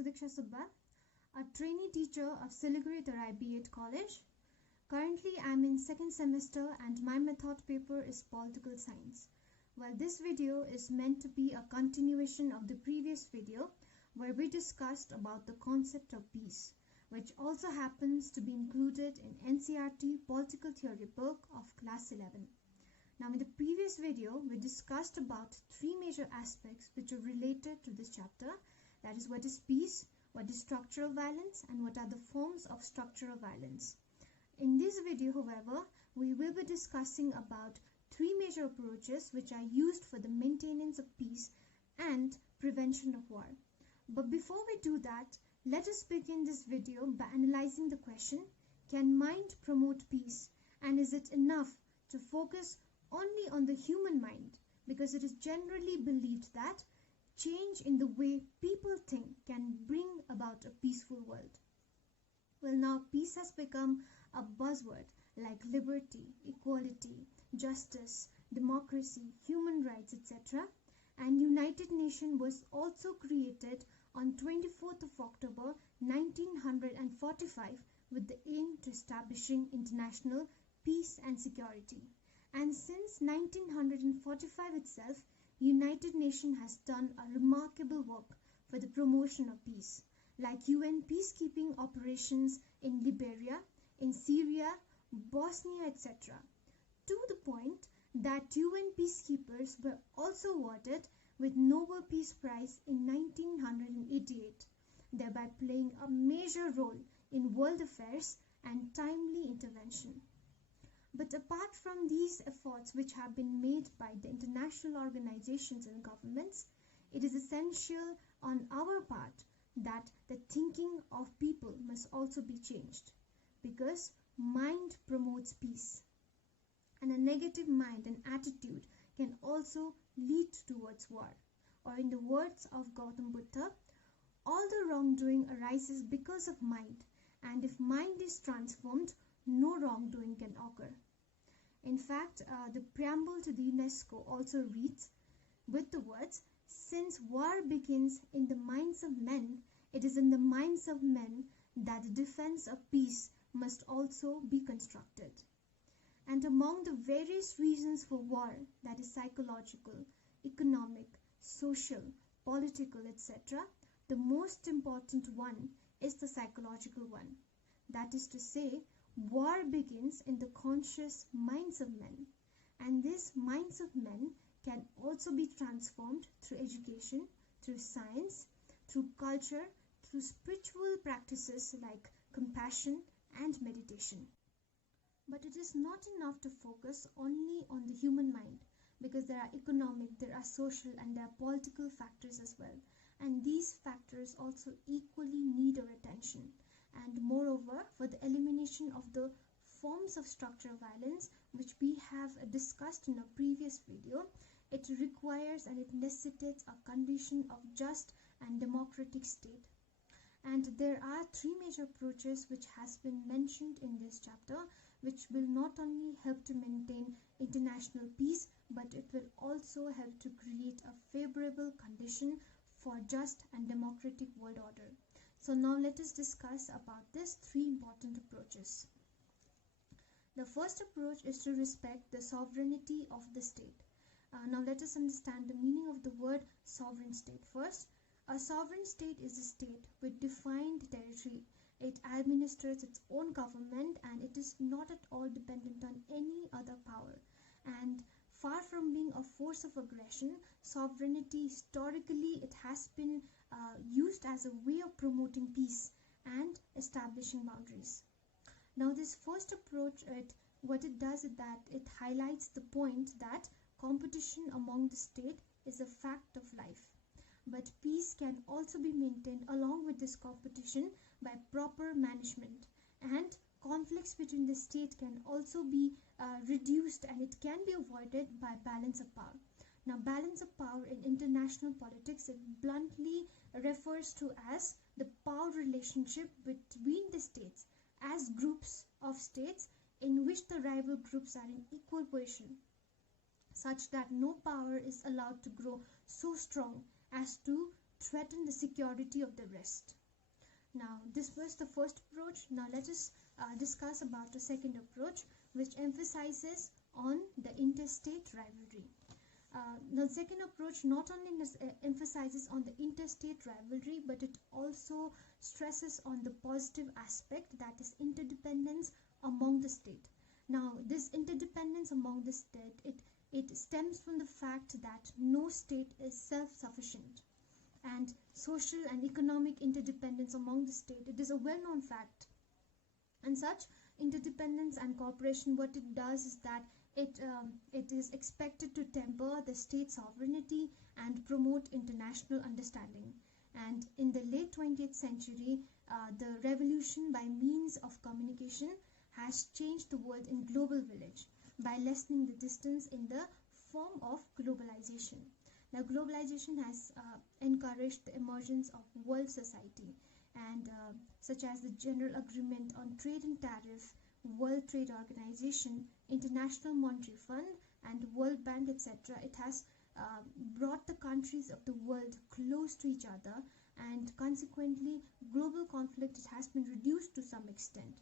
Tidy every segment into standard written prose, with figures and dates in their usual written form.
SUDIKCHA, a trainee teacher of Siliguri Tarai B.Ed College. Currently, I am in second semester and my method paper is Political Science. Well, this video is meant to be a continuation of the previous video where we discussed about the concept of peace, which also happens to be included in NCERT Political Theory book of class 11. Now, in the previous video, we discussed about three major aspects which are related to this chapter. That is, what is peace, what is structural violence, and what are the forms of structural violence. In this video, however, we will be discussing about three major approaches which are used for the maintenance of peace and prevention of war. But before we do that, let us begin this video by analyzing the question, can mind promote peace, and is it enough to focus only on the human mind, because it is generally believed that change in the way people think can bring about a peaceful world. Well, now peace has become a buzzword like liberty, equality, justice, democracy, human rights, etc. And United Nations was also created on 24th of October 1945 with the aim to establishing international peace and security. And since 1945 itself, United Nations has done a remarkable work for the promotion of peace, like UN peacekeeping operations in Liberia, in Syria, Bosnia, etc., to the point that UN peacekeepers were also awarded with Nobel Peace Prize in 1988, thereby playing a major role in world affairs and timely intervention. But apart from these efforts which have been made by the international organizations and governments, it is essential on our part that the thinking of people must also be changed, because mind promotes peace, and a negative mind and attitude can also lead towards war. Or in the words of Gautam Buddha, all the wrongdoing arises because of mind, and if mind is transformed, no wrongdoing can occur. In fact, the preamble to the UNESCO also reads with the words, since war begins in the minds of men, it is in the minds of men that the defense of peace must also be constructed. And among the various reasons for war, that is psychological, economic, social, political, etc., the most important one is the psychological one. That is to say, war begins in the conscious minds of men, and these minds of men can also be transformed through education, through science, through culture, through spiritual practices like compassion and meditation. But it is not enough to focus only on the human mind, because there are economic, there are social, and there are political factors as well. And these factors also equally need our attention. And moreover, for the elimination of the forms of structural violence, which we have discussed in a previous video, it requires and it necessitates a condition of just and democratic state. And there are three major approaches which has been mentioned in this chapter, which will not only help to maintain international peace, but it will also help to create a favorable condition for just and democratic world order. So now let us discuss about these three important approaches. The first approach is to respect the sovereignty of the state. Now let us understand the meaning of the word sovereign state. First, a sovereign state is a state with defined territory. It administers its own government and it is not at all dependent on any other power. And far from being a force of aggression, sovereignty historically it has been used as a way of promoting peace and establishing boundaries. Now this first approach, what it does is that it highlights the point that competition among the state is a fact of life. But peace can also be maintained along with this competition by proper management, and conflicts between the state can also be reduced, and it can be avoided by balance of power. Now, balance of power in international politics, it bluntly refers to as the power relationship between the states as groups of states in which the rival groups are in equal position, such that no power is allowed to grow so strong as to threaten the security of the rest. Now, this was the first approach. Now, let us discuss about the second approach, which emphasizes on the interstate rivalry. The second approach not only emphasizes on the interstate rivalry, but it also stresses on the positive aspect, that is interdependence among the state. Now, this interdependence among the state, it stems from the fact that no state is self-sufficient, and social and economic interdependence among the state, it is a well-known fact. And such interdependence and cooperation, what it does is that it is expected to temper the state sovereignty and promote international understanding. And in the late 20th century, the revolution by means of communication has changed the world in global village by lessening the distance in the form of globalization. Now, globalization has encouraged the emergence of world society, and such as the General Agreement on Trade and Tariff, World Trade Organization, International Monetary Fund, and World Bank, etc. It has brought the countries of the world close to each other, and consequently global conflict has been reduced to some extent.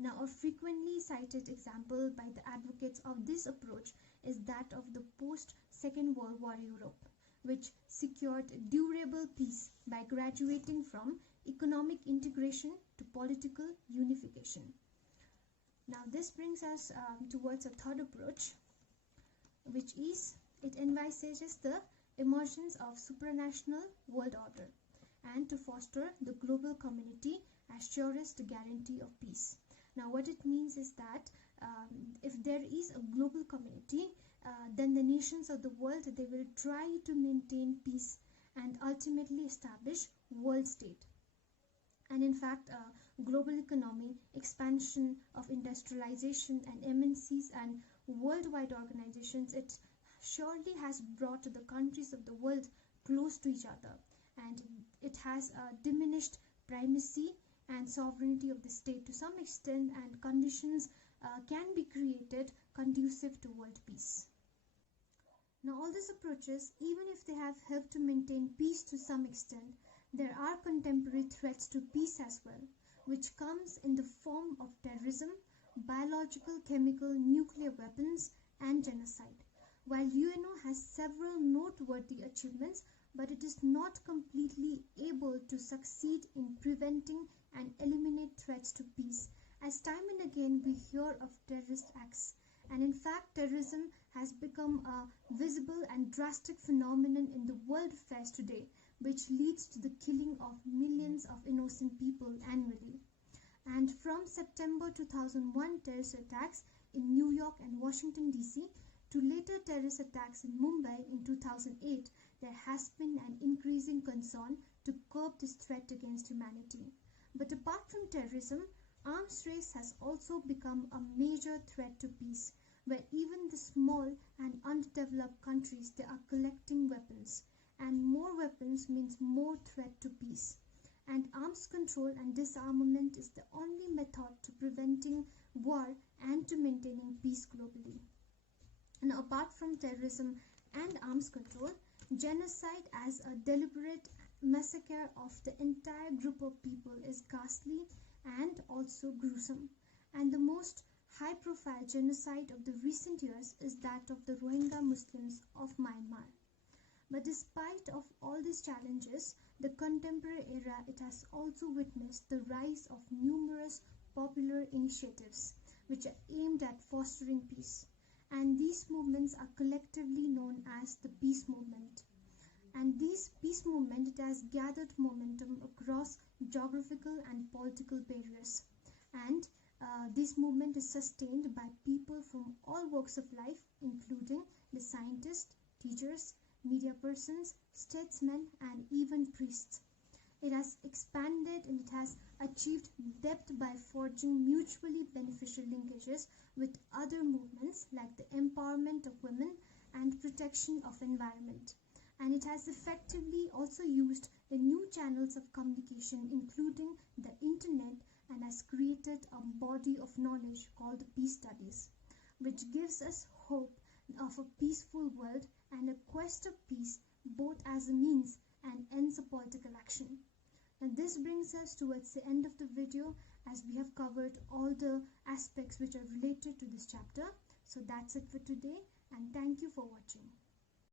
Now, a frequently cited example by the advocates of this approach is that of the post-Second World War Europe, which secured durable peace by graduating from economic integration to political unification. Now, this brings us towards a third approach, which is it envisages the emergence of supranational world order and to foster the global community as surest guarantee of peace. Now, what it means is that if there is a global community, then the nations of the world, they will try to maintain peace and ultimately establish world state. And in fact, global economy, expansion of industrialization and MNCs and worldwide organizations, it surely has brought the countries of the world close to each other, and it has diminished primacy and sovereignty of the state to some extent, and conditions can be created conducive to world peace. Now, all these approaches, even if they have helped to maintain peace to some extent, there are contemporary threats to peace as well, which comes in the form of terrorism, biological, chemical, nuclear weapons, and genocide. While UNO has several noteworthy achievements, but it is not completely able to succeed in preventing and eliminate threats to peace, as time and again we hear of terrorist acts. And in fact, terrorism has become a visible and drastic phenomenon in the world affairs today, which leads to the killing of millions of innocent people annually. And from September 2001 terrorist attacks in New York and Washington DC to later terrorist attacks in Mumbai in 2008, there has been an increasing concern to curb this threat against humanity. But apart from terrorism, arms race has also become a major threat to peace, where even the small and undeveloped countries, they are collecting weapons, and more weapons means more threat to peace. And arms control and disarmament is the only method to preventing war and to maintaining peace globally. And apart from terrorism and arms control, genocide as a deliberate massacre of the entire group of people is ghastly and also gruesome. And the most high-profile genocide of the recent years is that of the Rohingya Muslims of Myanmar. But despite of all these challenges, the contemporary era, it has also witnessed the rise of numerous popular initiatives which are aimed at fostering peace. And these movements are collectively known as the peace movement. And this peace movement, it has gathered momentum across geographical and political barriers. And this movement is sustained by people from all walks of life, including the scientists, teachers, media persons, statesmen, and even priests. It has expanded and it has achieved depth by forging mutually beneficial linkages with other movements like the empowerment of women and protection of environment. And it has effectively also used the new channels of communication, including the internet, and has created a body of knowledge called peace studies, which gives us hope of a peaceful world and a quest of peace, both as a means and ends a political action. And this brings us towards the end of the video, as we have covered all the aspects which are related to this chapter. So that's it for today, and thank you for watching.